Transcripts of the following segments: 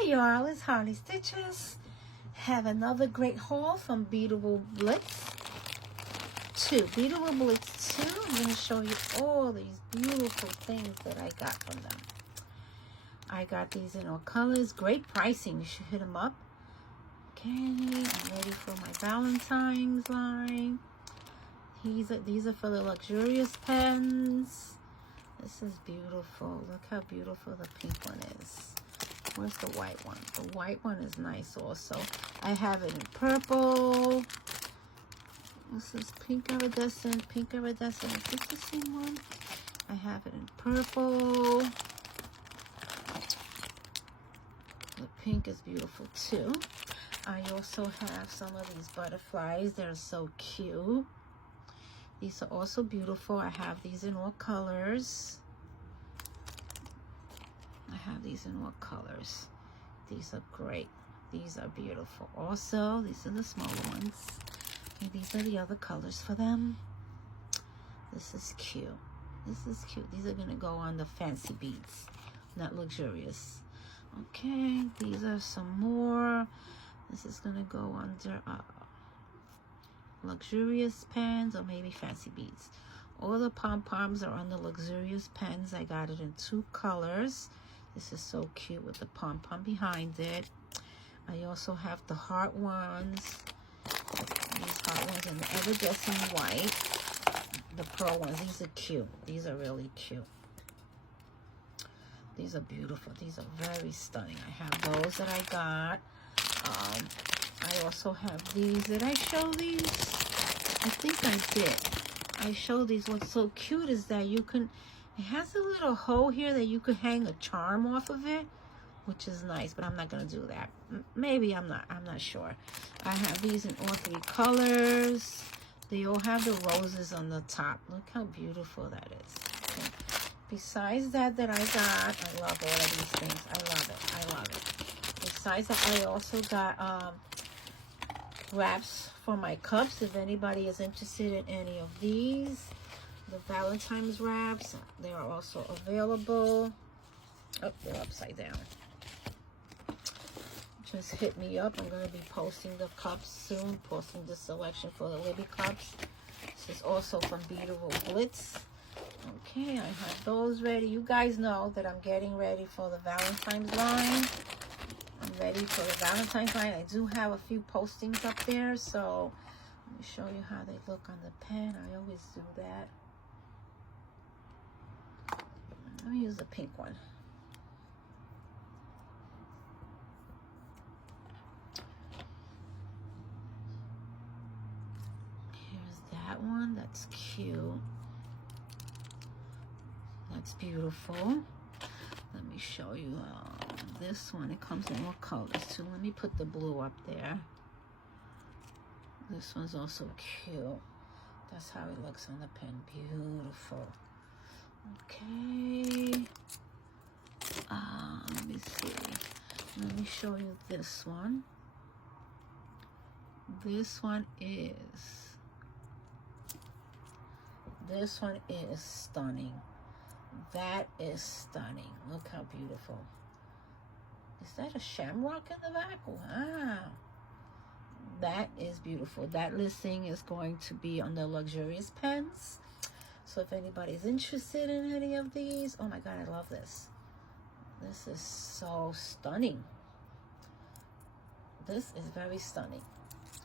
Hey y'all, it's Harley Stitches. Have another great haul from Beadable Bliss 2. Beadable Bliss 2. I'm going to show you all these beautiful things that I got from them. I got these in all colors. Great pricing. You should hit them up. Okay, I'm ready for my Valentine's line. These are for the luxurious pens. This is beautiful. Look how beautiful the pink one is. Where's the white one? The white one is nice also. I have it in purple. This is pink iridescent. Pink iridescent. Is this the same one? I have it in purple. The pink is beautiful too. I also have some of these butterflies. They're so cute. These are also beautiful. I have these in all colors. I have these in all colors. These are great. These are beautiful. Also, these are the smaller ones. And these are the other colors for them. This is cute. This is cute. These are going to go on the fancy beads, not luxurious. Okay, these are some more. This is going to go under luxurious pens or maybe fancy beads. All the pom-poms are on the luxurious pens. I got it in 2 colors. This is so cute with the pom-pom behind it. I also have the heart ones. These heart ones in the iridescent white. The pearl ones. These are cute. These are really cute. These are beautiful. These are very stunning. I have those that I got. I also have these. Did I show these? I think I did. I showed these. What's so cute is that you can... It has a little hole here that you could hang a charm off of it, which is nice, but I'm not going to do that. Maybe I'm not sure. I have these in all 3 colors. They all have the roses on the top. Look how beautiful that is. Okay. Besides that I got, I love all of these things. I love it. I love it. Besides that, I also got wraps for my cups. If anybody is interested in any of these. The Valentine's wraps, they are also available. Oh, they're upside down. Just hit me up. I'm going to be posting the cups soon, posting the selection for the Libby cups. This is also from Beadable Bliss. Okay, I have those ready. You guys know that I'm getting ready for the Valentine's line. I'm ready for the Valentine's line. I do have a few postings up there, so let me show you how they look on the pen. I always do that. Let me use the pink one. Here's that one. That's cute. That's beautiful. Let me show you this one. It comes in more colors too. Let me put the blue up there. This one's also cute. That's how it looks on the pen. Beautiful. Okay. Let me see. Let me show you this one. This one is stunning. That is stunning. Look how beautiful. Is that a shamrock in the back? Wow. That is beautiful. That listing is going to be on the luxurious pens. So if anybody's interested in any of these, oh my God, I love this. This is so stunning. This is very stunning.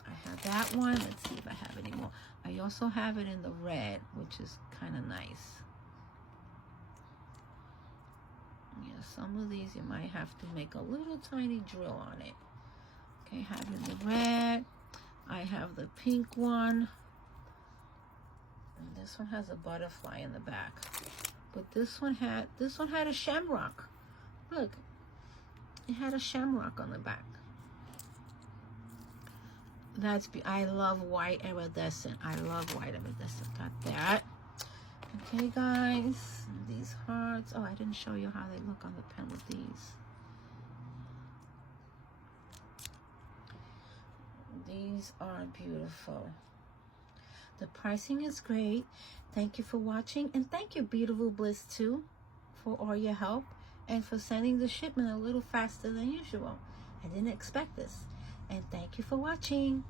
I have that one. Let's see if I have any more. I also have it in the red, which is kind of nice. Yeah, some of these you might have to make a little tiny drill on it. Okay, I have it in the red. I have the pink one. And this one has a butterfly in the back. But this one had a shamrock. Look. It had a shamrock on the back. I love white iridescent. I love white iridescent. Got that. Okay, guys. These hearts. Oh, I didn't show you how they look on the pen with these. These are beautiful. The pricing is great. Thank you for watching. And thank you, Beadable Bliss 2, for all your help. and for sending the shipment a little faster than usual. I didn't expect this. And thank you for watching.